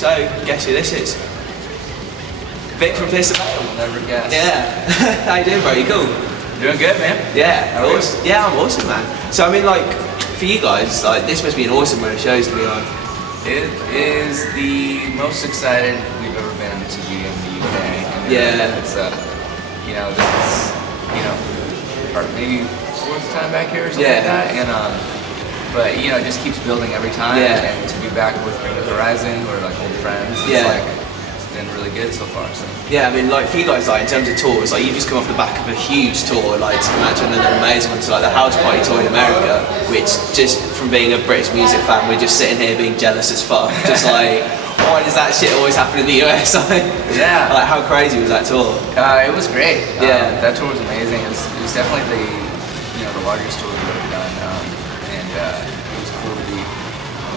So, guess who this is? Vic from Pennsylvania. We'll never guess. Yeah. How you doing, bro? You cool? Doing good, man. Yeah, awesome. Yeah, I'm awesome, man. So, I mean, like, for you guys, like, this must be an awesome run of shows to be on. It is the most excited we've ever been to be in the UK. And Yeah. It's you know, this is, you know, our maybe fourth time back here or something like that. And but you know, it just keeps building every time. Yeah. And to be back with Bring the Horizon, we're like old friends. It's like it's been really good so far. So. Yeah, I mean, like for you guys, like in terms of tours, like you've just come off the back of a huge tour, like to come out to another amazing one, so like the House Party tour in America, which just from being a British music fan, we're just sitting here being jealous as fuck. Just like, why does that shit always happen in the US? Yeah. Like how crazy was that tour? It was great. Yeah. That tour was amazing. It was definitely the largest tour we've ever done, and it was cool to be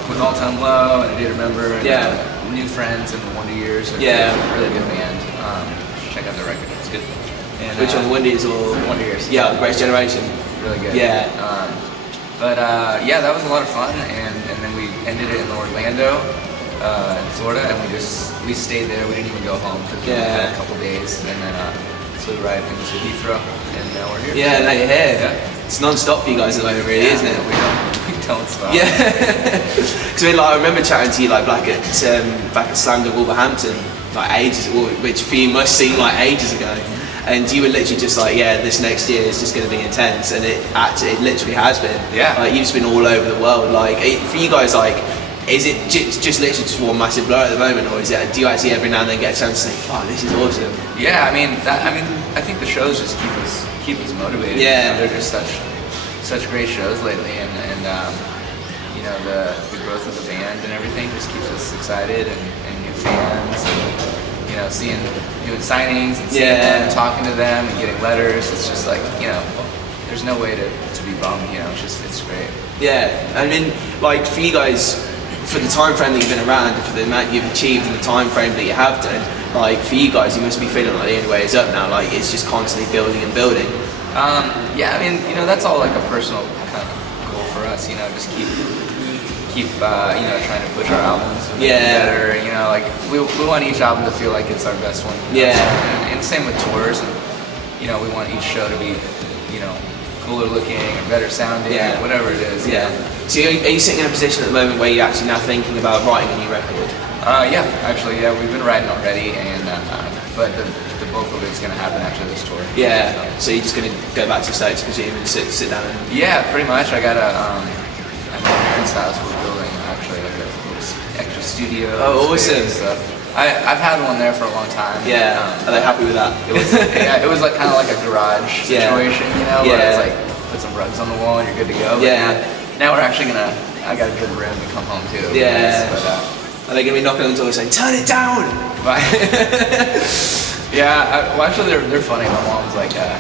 with All Time Low and I Did Remember and new friends in Wonder Years. Really good band. Check out their record. It's good. And, Which one, Wendy's or Wonder Years? Yeah, the Greatest Generation. Really good. Yeah. But that was a lot of fun, and then we ended it in Orlando, in Florida, and we stayed there. We didn't even go home because we had a couple days, and then flew right into Heathrow, and now we're here. Yeah, now you're here. Yeah. It's non-stop for you guys at the moment, really, isn't it? We don't stop. Yeah. Because I mean, like, I remember chatting to you like back at Slam Dunk Wolverhampton, like ages, which for you must seem like ages ago. And you were literally just like, yeah, this next year is just going to be intense, and it literally has been. Yeah. Like you've just been all over the world. Like for you guys, like, is it just literally just one massive blur at the moment, or do you actually every now and then get a chance to say, "Fuck, this is awesome"? Yeah, I mean, I think the shows just keep us motivated. Yeah. You know, they're just such great shows lately, and you know the growth of the band and everything just keeps us excited, and new fans, and you know doing signings and seeing them, and talking to them and getting letters. It's just like, you know, there's no way to be bummed. You know, it's great. Yeah, I mean, like for you guys, for the time frame that you've been around, for the amount you've achieved and the time frame that you have done, like for you guys, you must be feeling like the only way is up now. Like it's just constantly building and building. Yeah, I mean, you know, that's all like a personal kind of goal for us. You know, just keep you know, trying to push our albums and make them better. You know, like we want each album to feel like it's our best one. You know? And same with tours, and you know, we want each show to be, you know, cooler looking or better sounding, whatever it is. Yeah. So are you sitting in a position at the moment where you're actually now thinking about writing a new record? Actually, we've been writing already, and but the bulk of it's gonna happen after this tour. Yeah. So you're just gonna go back to the States, presume, and sit down and. Yeah, pretty much. I got at my parents' house. We're building actually like a little extra studio. Oh, awesome! I've had one there for a long time. Yeah. Are they happy with that? It was like kind of like a garage situation, you know. But it's like put some rugs on the wall and you're good to go. But now we're actually I got a good room to come home to. Yeah. But, are they gonna be knocking on the door saying, "Turn it down"? Yeah. Well, actually, they're funny. My mom's like, I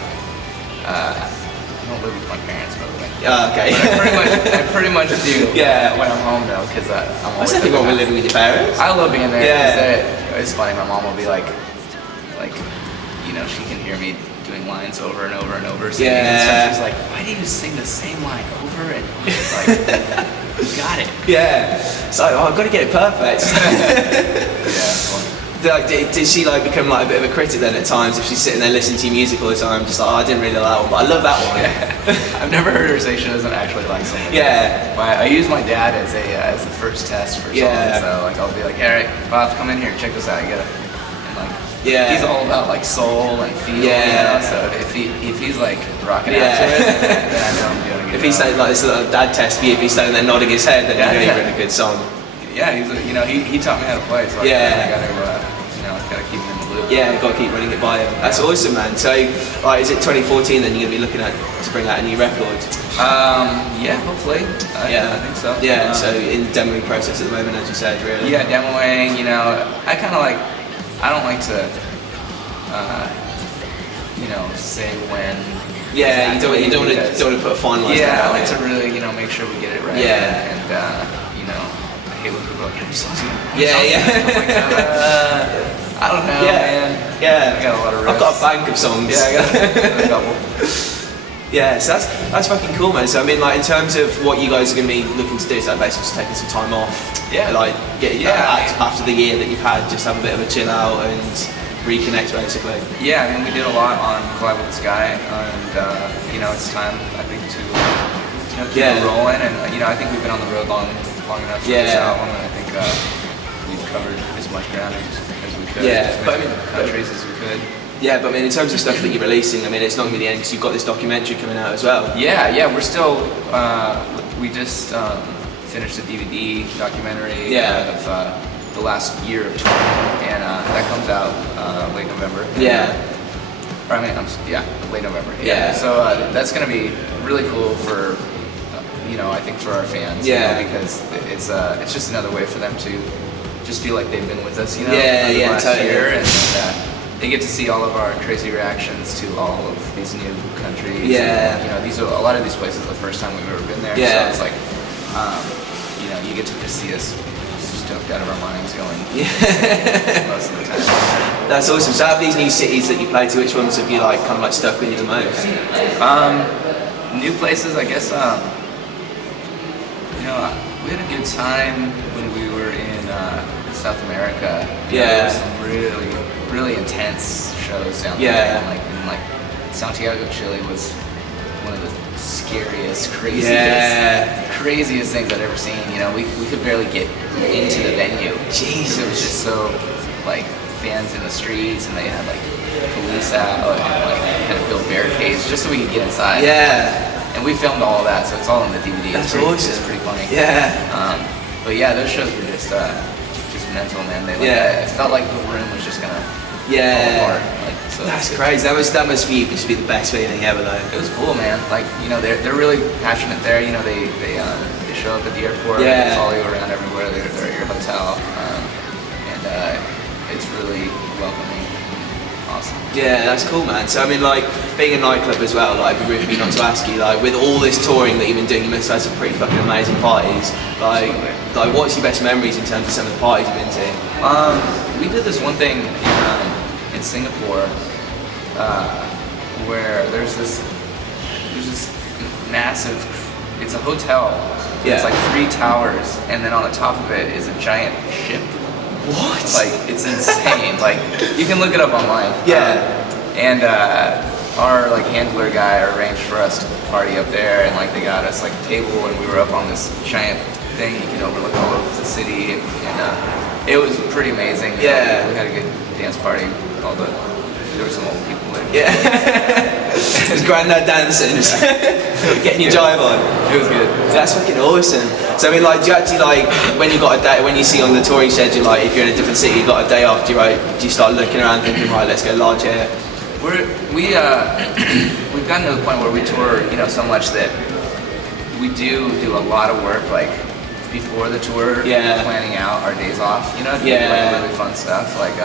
don't live with my parents, by the way. Okay. But I pretty much do. Yeah. When I'm home though, because I'm always. What's nothing wrong with living with your parents? I love being there. Yeah. It's funny. My mom will be like, you know, she can hear me doing lines over and over and over. Singing and stuff. She's like, why do you sing the same line over and over? It's like, you got it. Yeah. So I've got to get it perfect. Funny. Like, did she like become like a bit of a critic then at times if she's sitting there listening to your music all the time, just like, oh, I didn't really like that one, but I love that one. I've never heard her say she doesn't actually like something. I use my dad as the first test for songs. So like I'll be like, hey, Bob, come in here, check this out. You gotta, and like, he's all about like soul and feel. You know? So if he's like rocking out to it, then I know I'm doing a good If he's saying like this little dad test for you, if he's standing there nodding his head, then you're doing a really good song. Yeah, you know, he taught me how to play, so I gotta keep him in the loop. Yeah, you've got to keep running it by him. That's awesome, man. So, is it 2014 then you're going to be looking at to bring out a new record? Yeah, hopefully. I think so. Yeah, so in the demoing process at the moment, as you said, really. Yeah, demoing, you know, I don't like to, you know, say when. Yeah, you don't want to put a finalized. Yeah, I like to really, you know, make sure we get it right. Yeah. And you know, I hate when people are like, how many songs do you want? I don't know, man. Yeah. I got a lot of riffs. I've got a bank of songs. Yeah, I got a couple. Yeah, so that's fucking cool, man. So I mean, like, in terms of what you guys are going to be looking to do, is that basically just taking some time off? Yeah. Like, after the year that you've had, just have a bit of a chill out and reconnect, basically. Yeah, I mean, we did a lot on Collab with the Sky, and you know, it's time, I think, to keep it rolling. And you know, I think we've been on the road long enough for this album, and I think we've covered as much ground as we could, as many countries as we could. Yeah, but I mean, in terms of stuff that you're releasing, I mean, it's not going to be the end because you've got this documentary coming out as well. Yeah, we're still. We just finished the DVD documentary of the last year of touring, and that comes out late November. Or I mean, late November. Yeah. So that's going to be really cool for, you know, I think for our fans. You know, because it's just another way for them to just feel like they've been with us. You know, last year, and they get to see all of our crazy reactions to all of these new countries. Yeah. And, you know, a lot of these places the first time we've ever been there. Yeah. So it's like, you know, you get to just see us stoked out of our minds going most of the time. That's awesome. So out of these new cities that you play to, which ones have you like kind of like stuck with you the most? New places, I guess. You know, we had a good time when we were in South America. There were some really intense shows down there. And like Santiago, Chile was one of the scariest, craziest things I'd ever seen. You know, we could barely get into the venue. Jesus. It was just so like fans in the streets, and they had like police out, and like had to build barricades just so we could get inside. And we filmed all of that, so it's all in the DVD. That's awesome. It's pretty funny. But yeah, those shows were just mental, man. It felt like the room was just gonna fall apart. Like, so that's crazy. That must for you just be the best feeling ever, though. It was cool, man. Like, you know, they're really passionate there. You know, they show up at the airport, they follow you around everywhere. They're at your hotel, and it's really welcoming. Awesome. Yeah, that's cool, man. So I mean, like, being a nightclub as well, like, it'd be rude of me not to ask you, like, with all this touring that you've been doing, you must have had some pretty fucking amazing parties. Like, what's your best memories in terms of some of the parties you've been to? We did this one thing in Singapore where there's this massive. It's a hotel. It's like 3 towers, and then on the top of it is a giant ship. What? Like, it's insane. Like, you can look it up online. And our like handler guy arranged for us to party up there, and like they got us like a table, and we were up on this giant thing. You can overlook all of the city, and it was pretty amazing. We had a good dance party. There were some old people there. Just granddad dancing, getting your jive on. It was good. That's fucking awesome. So I mean, like, do you actually like when you got a day, when you see on the touring schedule, like if you're in a different city, you got a day off, do you start looking around thinking, right, let's go large here? We've gotten to the point where we tour, you know, so much that we do a lot of work like before the tour, planning out our days off, you know, to do like really fun stuff. Like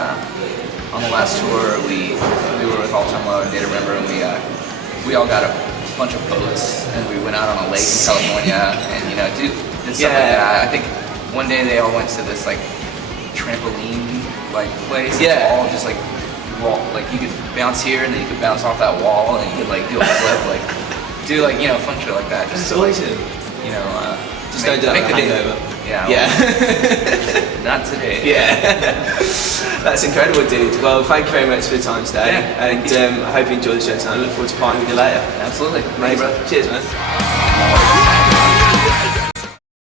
on the last tour, we were with All Time Low and Data Remember, and we all got a bunch of boats, and we went out on a lake in California, and you know, did stuff like that. I think one day they all went to this like trampoline like place. It's all just like wall, like you could bounce here, and then you could bounce off that wall, and you could like do a flip, like do like, you know, fun shit like that. Just to, like, you know, just don't do that on a hangover. Not today. That's incredible, dude. Well, thank you very much for the time today, and I hope you enjoy the show tonight. I look forward to partying with you later. Absolutely. Amazing. Cheers, man.